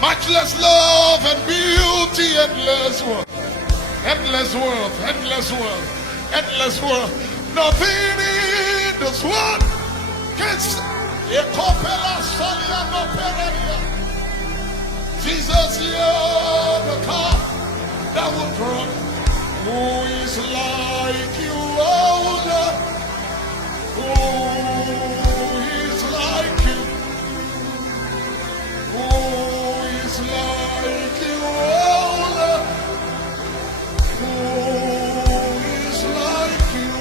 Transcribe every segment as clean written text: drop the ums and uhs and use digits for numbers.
Matchless love and beauty, endless world, endless world, endless world, endless world. Nothing in this world can Jesus, you're the car that will draw. Who is like you, oh Lord? Who is like you? Who is like you, oh Lord? Who is like you?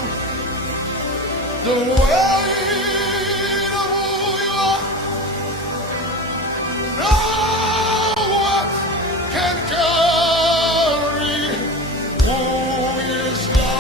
The weight of who you are, no one can carry. Who is like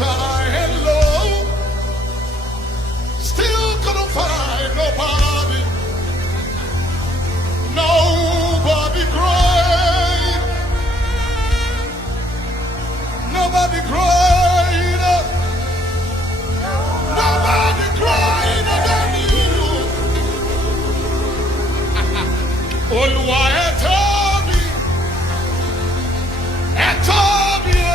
looked high and low, still couldn't find nobody. Nobody great. Nobody greater. Nobody greater than you. Olúwa ẹ tóbi. Ẹ tóbi o.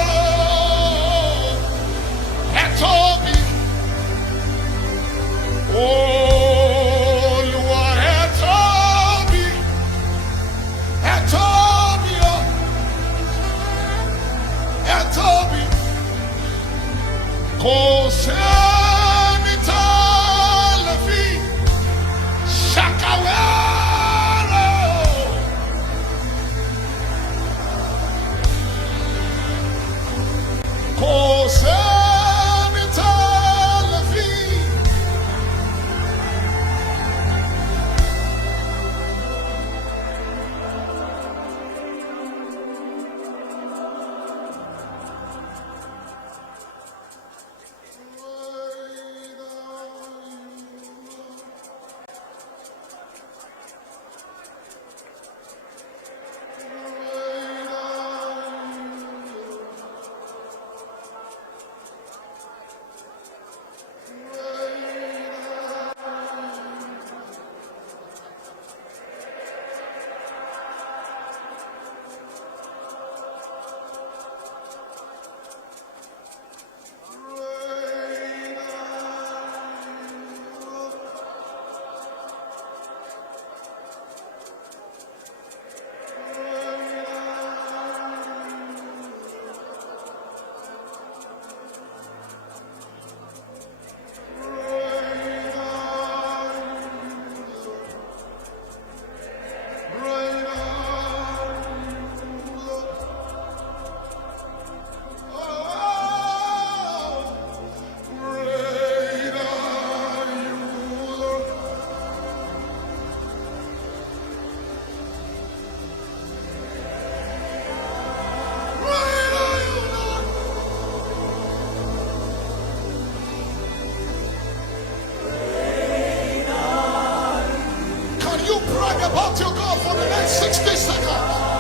Ẹ tóbi. Olúwa ẹ tóbi. Ẹ tóbi o. Ẹ tóbi. Kò sẹ́ni tá lè fi ṣàkàwé rẹ̀. Kò sẹ́ni tá lè fi. You brag about your God for the next 60 seconds.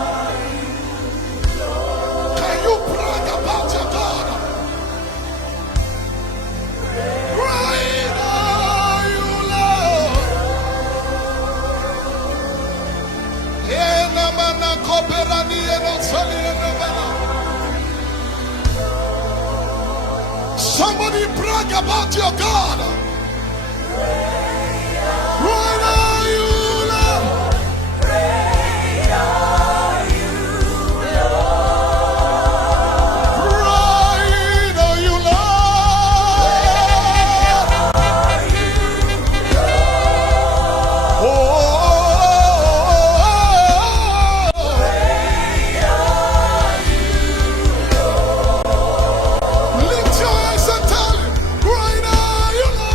Can you brag about your God? Great are you, Lord. Somebody brag about your God. Great are you, Lord. Great are you, Lord. Great are you, Lord. Oh, lift your eyes and tell him, great are you, Lord.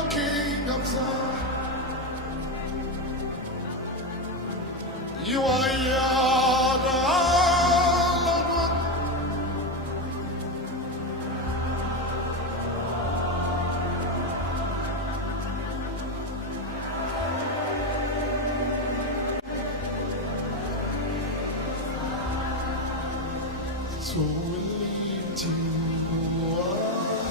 your kingdom come. You are the Lord one. So we lift you up.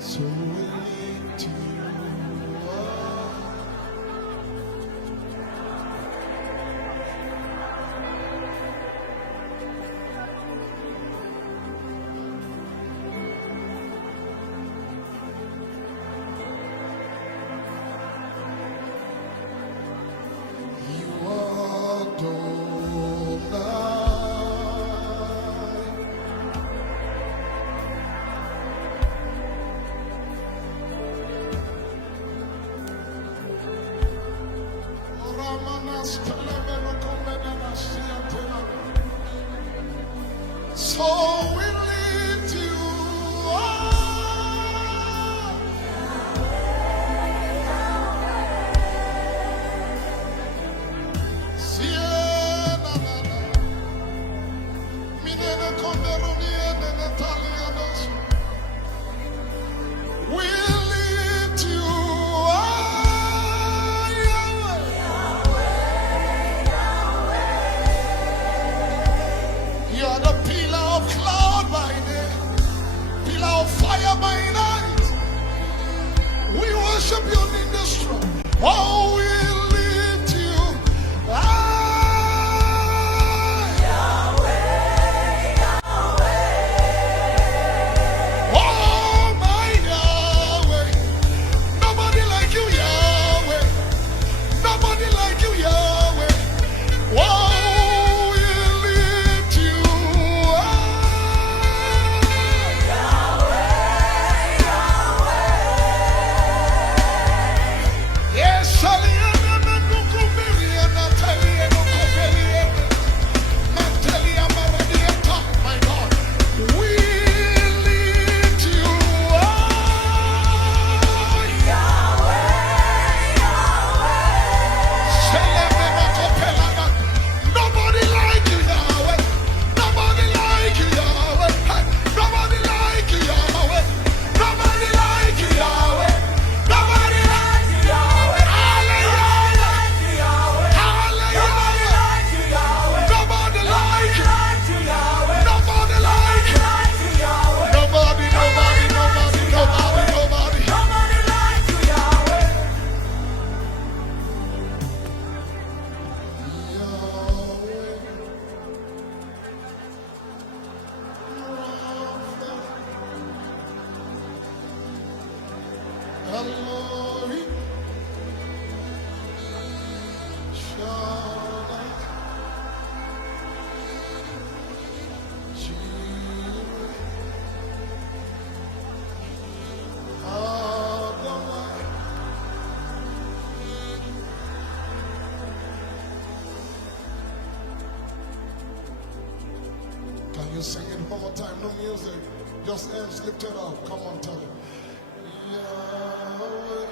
So we lift you up. You are Adonai. So we lift you up. Siena, minena komeroni ene Nathaniel. We lift you up, Yahweh. You are the pillar of cloud by day, pillar of fire by night. We worship you in the strong. Oh, we lift you high. Oh, my Yahweh. Nobody like you, Yahweh. Nobody like you, Yahweh. Oh, we lift you high. Yes, Aliana, Nukumbiri, and Natalia, Nukubeli, Natalia, Maradiata, my God. We lift you high. Nobody like you, Yahweh. Nobody like you, Yahweh. Hey, nobody like you, Yahweh. Nobody like you, Yahweh. Nobody like you, Yahweh. Hallelujah. Hallelujah. Nobody like you. Nobody like you. Nobody, nobody, nobody, nobody, nobody. Yahweh, Shaddai, Jireh, Adonai. Can you sing it one more time? No music, just hands lifted up. Come on, tell it. Yahweh.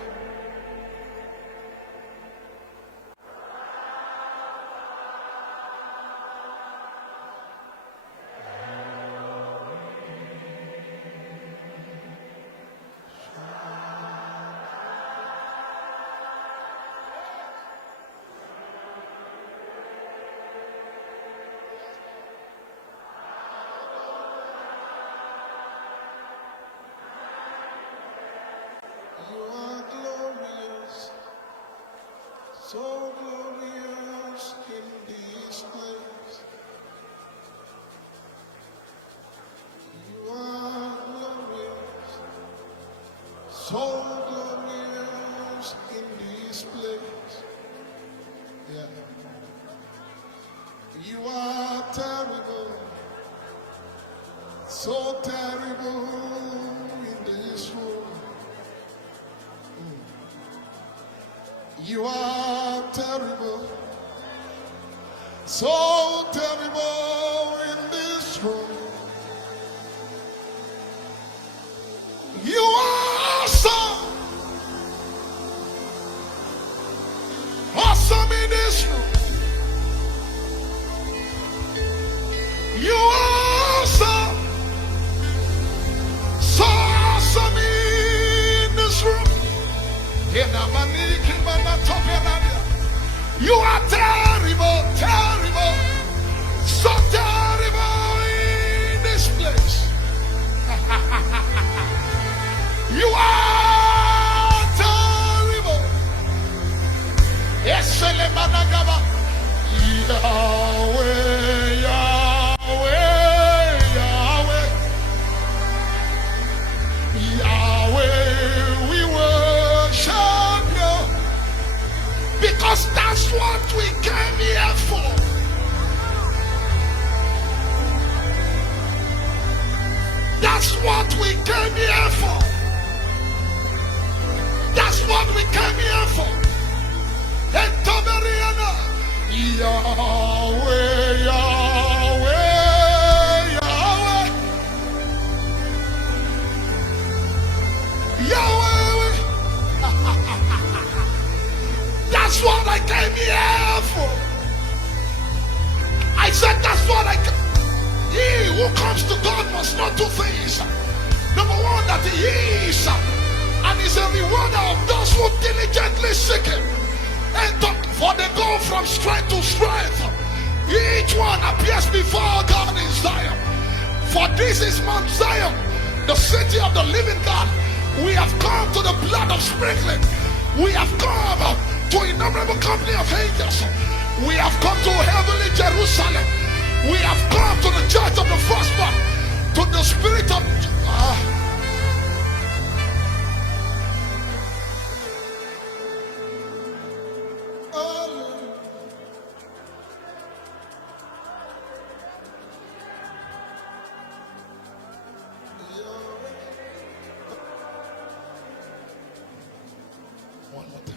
You are glorious, so glorious in this place. You are glorious, so glorious in this place. Yeah. You are terrible, so terrible in this room. You are terrible, so terrible in this room. You are awesome, awesome in this room. You are awesome, so awesome in this room. You are terrible, terrible, so terrible in this place. You are terrible. Yes, Yahweh, Yahweh, Yahweh, Yahweh, we worship you because that's what we came here for. That's what we came here for. That's what we came here for. And Tabariana, Yahweh, Yahweh, Yahweh, Yahweh. That's what I came here for. I said that's what I came. He who comes to God must not do things. Number one, that he is, and is a rewarder of those who diligently seek him. And for they go from strength to strength. Each one appears before God in Zion. For this is Mount Zion, the city of the living God. We have come to the blood of sprinkling. We have come to innumerable company of angels. We have come to heavenly Jerusalem. We have come to the church of the firstborn, to the spirit of one more time.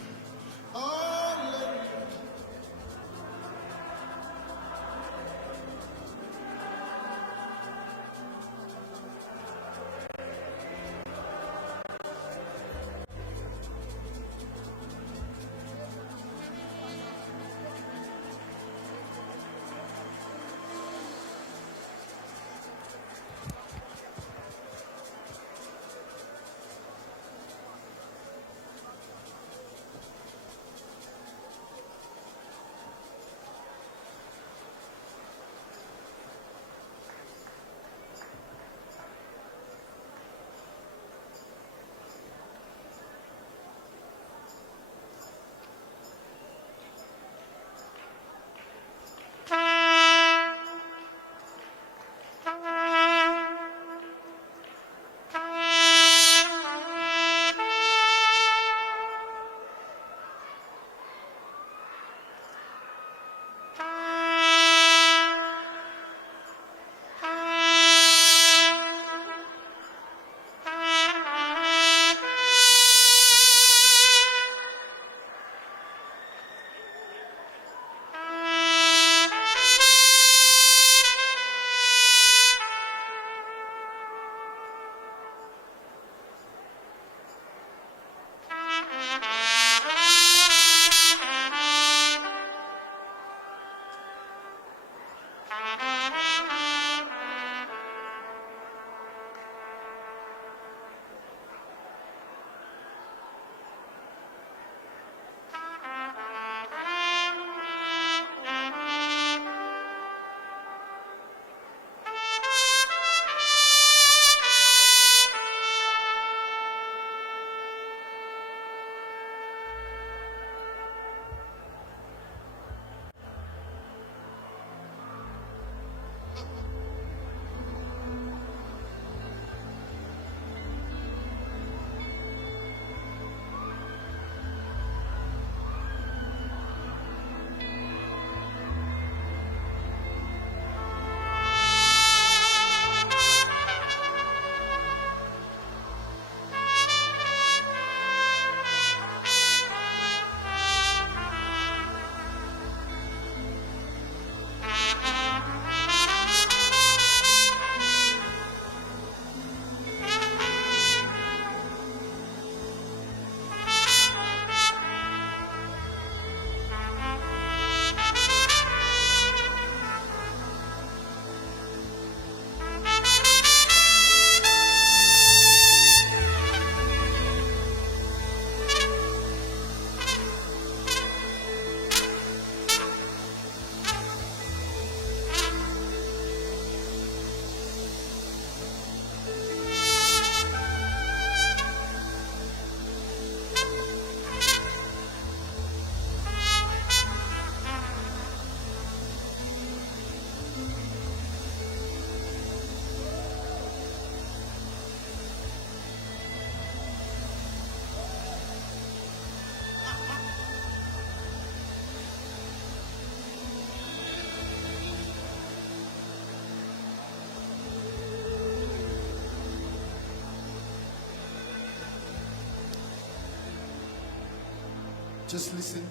Just listen.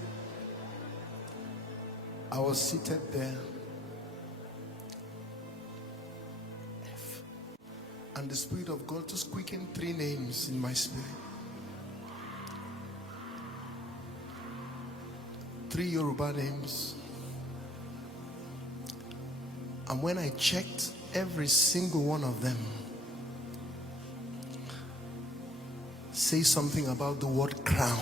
I was seated there, and the Spirit of God just quickened 3 names in my spirit. 3 Yoruba names. And when I checked, every single one of them say something about the word crown.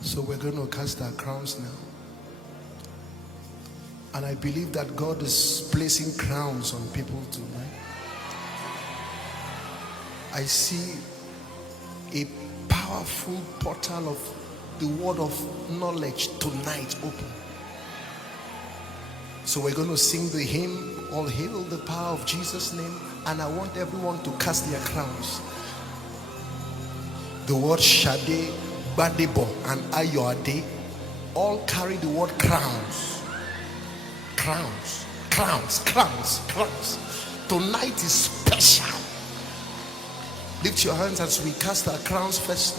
So we're going to cast our crowns now. And I believe that God is placing crowns on people tonight. I see a powerful portal of the word of knowledge tonight open. So we're going to sing the hymn, All Hail the Power of Jesus' Name. And I want everyone to cast their crowns. The word Shade, Badebo, and Ayoade all carry the word crowns. Crowns, crowns, crowns, crowns. Tonight is special. Lift your hands as we cast our crowns first.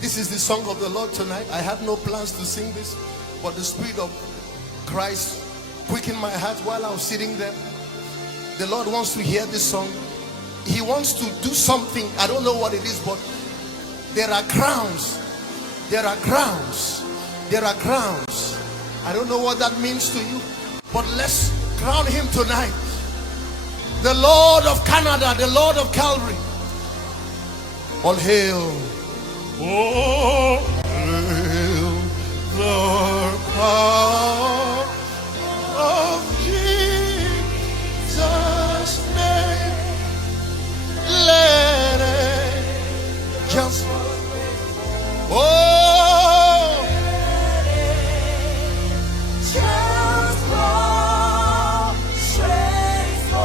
This is the song of the Lord tonight. I had no plans to sing this, but the Spirit of Christ quickened my heart while I was sitting there. The Lord wants to hear this song. He wants to do something. I don't know what it is, but there are crowns. There are crowns. There are crowns. I don't know what that means to you, but let's crown him tonight. The Lord of Canada, the Lord of Calvary. All hail. Oh, hail the power of Jesus' name. Let it just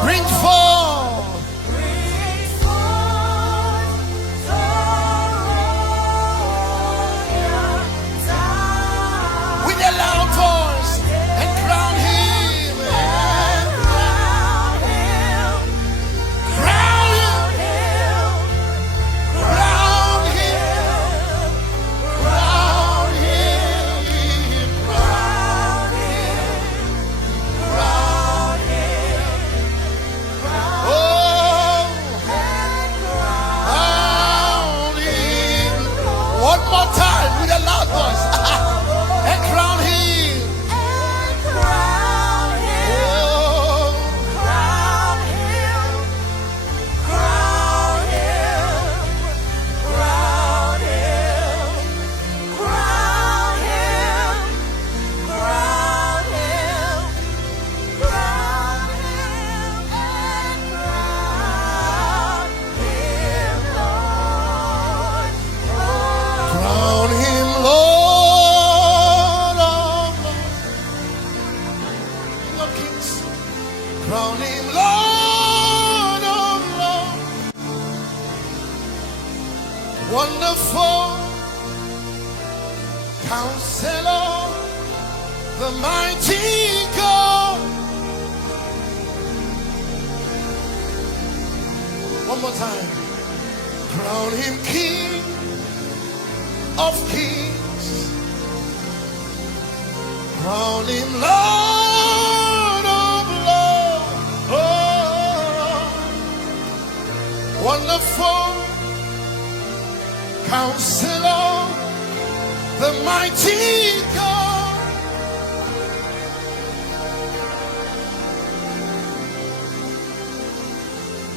bring forth. With a loud voice. Wonderful Counselor, the mighty God. One more time. Crown him King of Kings. Crown him Lord of Lords. Oh, wonderful Counselor, the mighty God.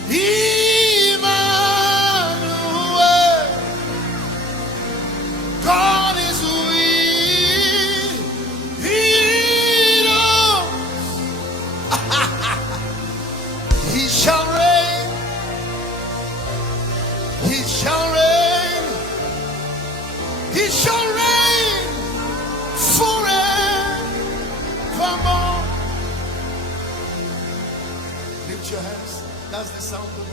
Emmanuel, God is with us. He shall reign, he shall reign, he shall reign forevermore. Lift your hands. That's the sound of it.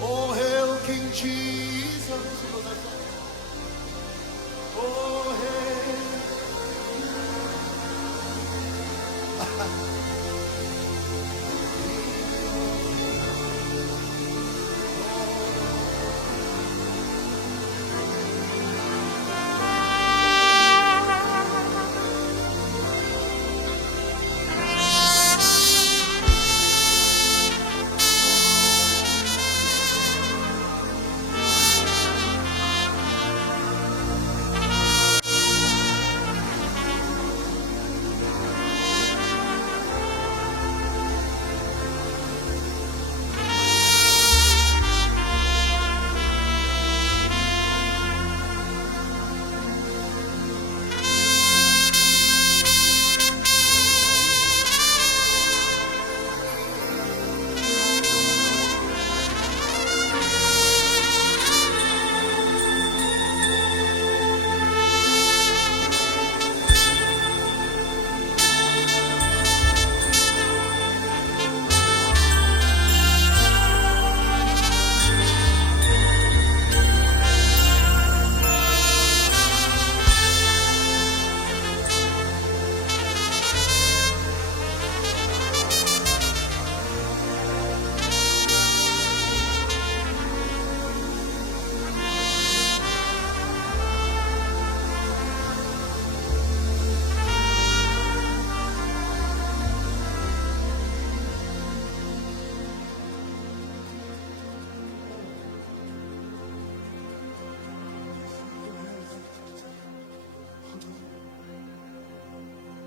Oh, hail King Jesus. Oh, hail.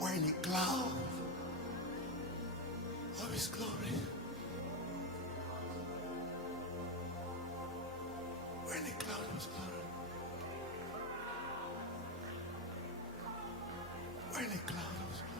We're in a cloud of his glory. We're in a cloud of his glory. We're in a cloud of his glory.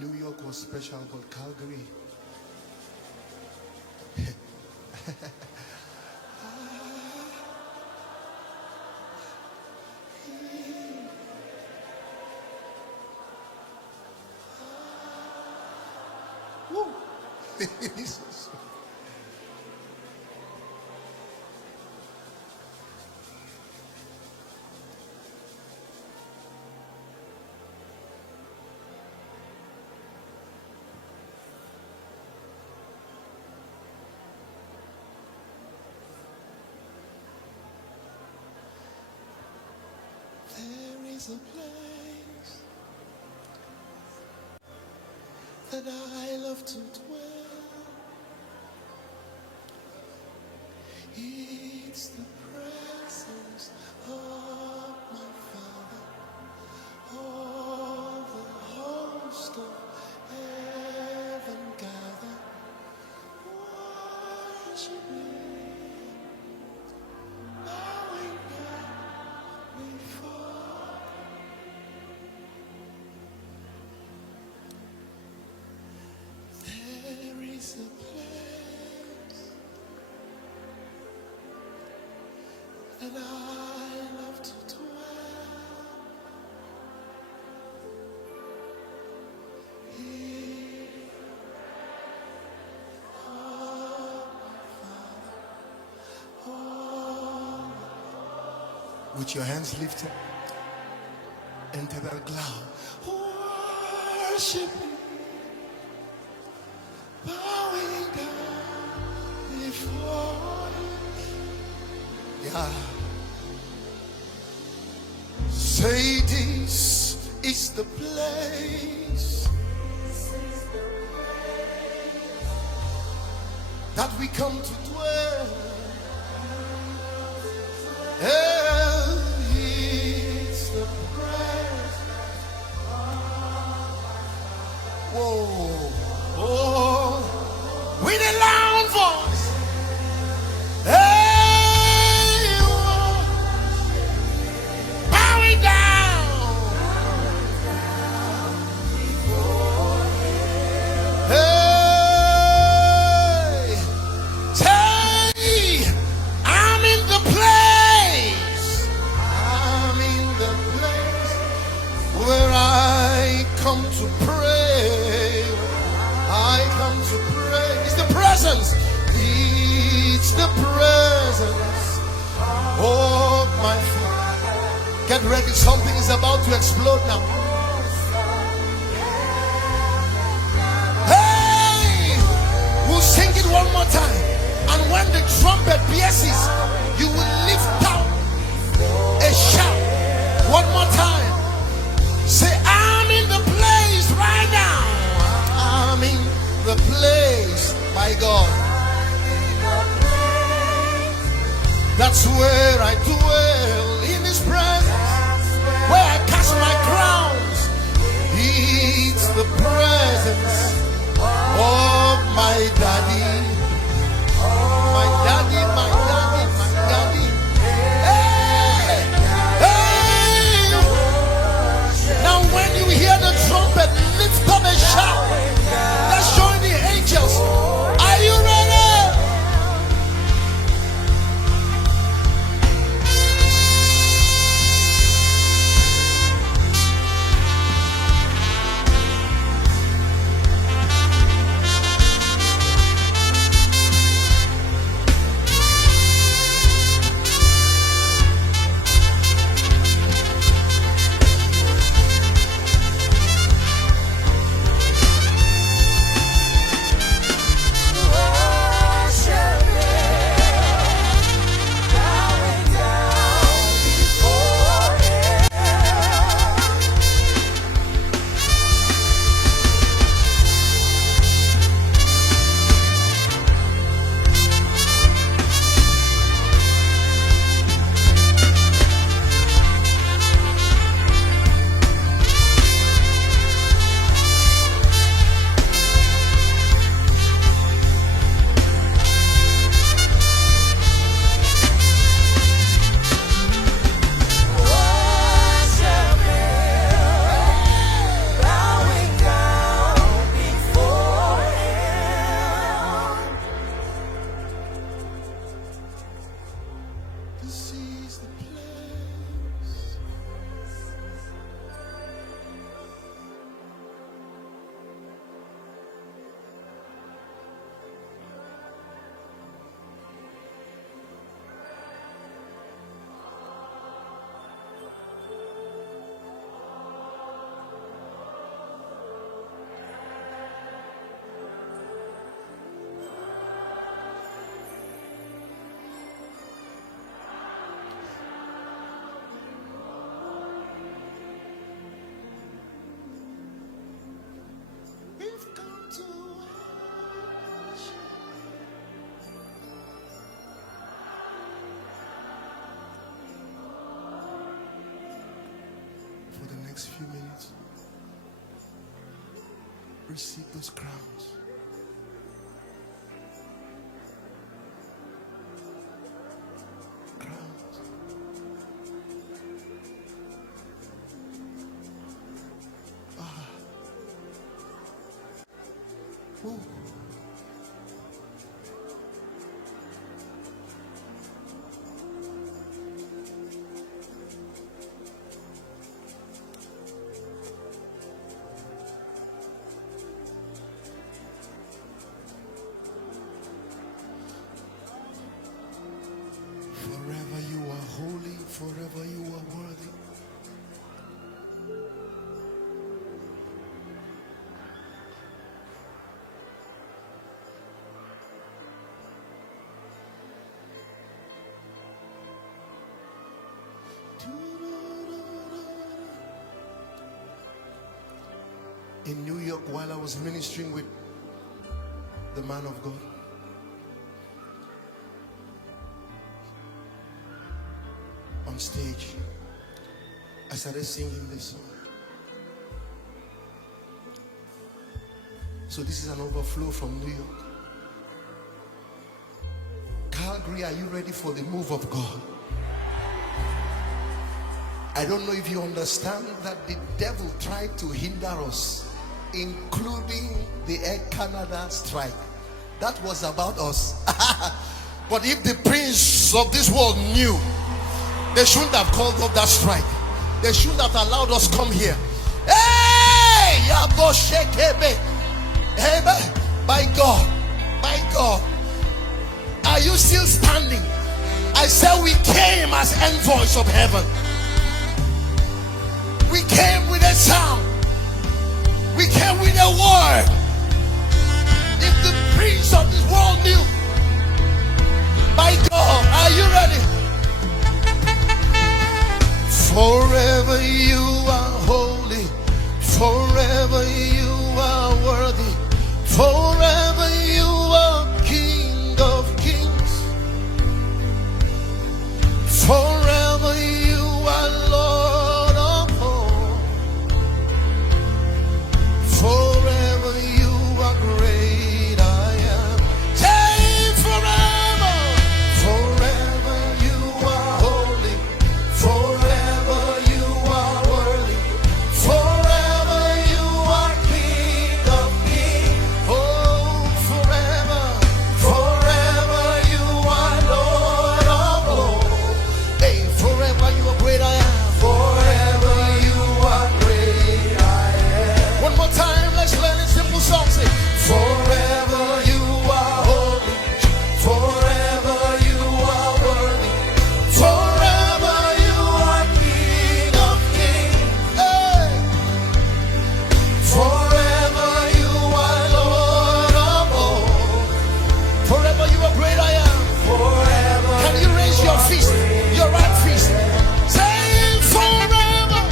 New York was special, but Calgary. Jesus. There is a place that I love to dwell. It's the presence of my Father. All the host of heaven gather, worshiping, bowing down before. There is a place that I love to dwell. With your hands lifted, enter that cloud. Worship, bowing down before you. Yeah. Say this is the place that we come to dwell. It's the presence. Whoa, oh, with a loud voice. Hey, oh, bowing down. Hey, say, I'm in the place. I'm in the place where I come to pray. I come to pray. It's the presence. It's the presence of my Father. Get ready. Something is about to explode now. Hey! We'll sing it one more time. And when the trumpet pierces, you will lift out a shout. One more time. Say, I'm in the place right now. I'm in the place, my God. That's where I dwell, in His presence, where I cast my crowns. It's the presence of my daddy. My daddy, my daddy, my daddy. Hey! Hey! Now when you hear the trumpet, lift up a shout. Let's join the angels. Are you ready? next few minutes, receive those crowns. Crowns. Ooh. Forever you are holy, forever you are worthy. In New York, while I was ministering with the man of God, on stage, I started singing this song. So this is an overflow from New York. Calgary, are you ready for the move of God? I don't know if you understand that the devil tried to hinder us, including the Air Canada strike. That was about us. But if the prince of this world knew, they shouldn't have called off that strike. They shouldn't have allowed us come here. Hey! Amen. My God. My God. Are you still standing? I said we came as envoys of heaven. We came with a sound. We came with a word. If the prince of this world knew, my God, are you ready? Forever you are holy, forever you are worthy, forever you are King of kings, forever you are Lord of all, forever you are great I am. Say forever, forever you are holy, forever you are worthy, forever you are King of kings. Oh, forever, forever you are Lord of all. Hey, forever you are great I am. Forever you are great I am. One more time, let's learn a simple song. Say, forever you are holy, forever you are worthy, forever you are King of kings. Hey. Forever you are Lord of all. Forever you are great I am. Forever. Can you raise your fist, your right fist? Say forever.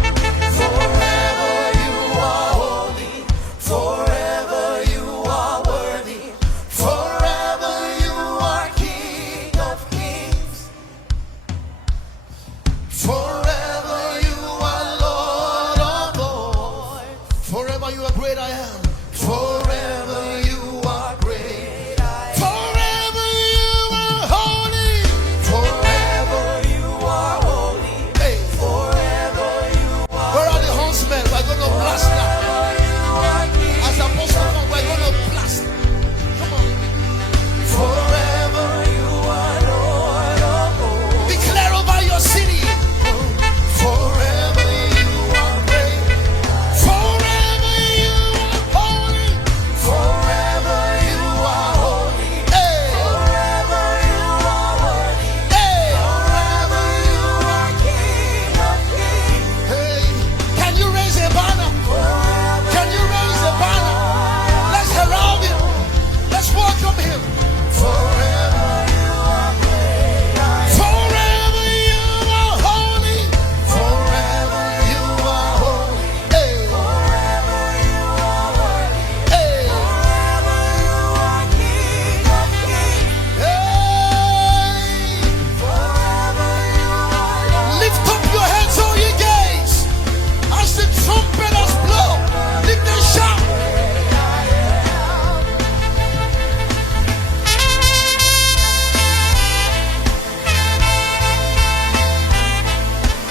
Forever you are holy, forever you are worthy, forever you are King of kings, forever you are Lord of all. Forever you are great I am. Forever you are great I am. Forever you are holy. Forever you are holy. Hey. Forever you are. Where are the huntsmen? We're going to blast now. As Apostle come, we're going to blast. Come on. Forever you are Lord of all. Declare over your city. Forever you are great. Forever you are holy. Forever you are holy. Hey. Forever you are worthy. Hey. Forever you are King of kings. Hey. Can you raise a banner? Can you raise a banner? Let's herald him. Let's welcome him.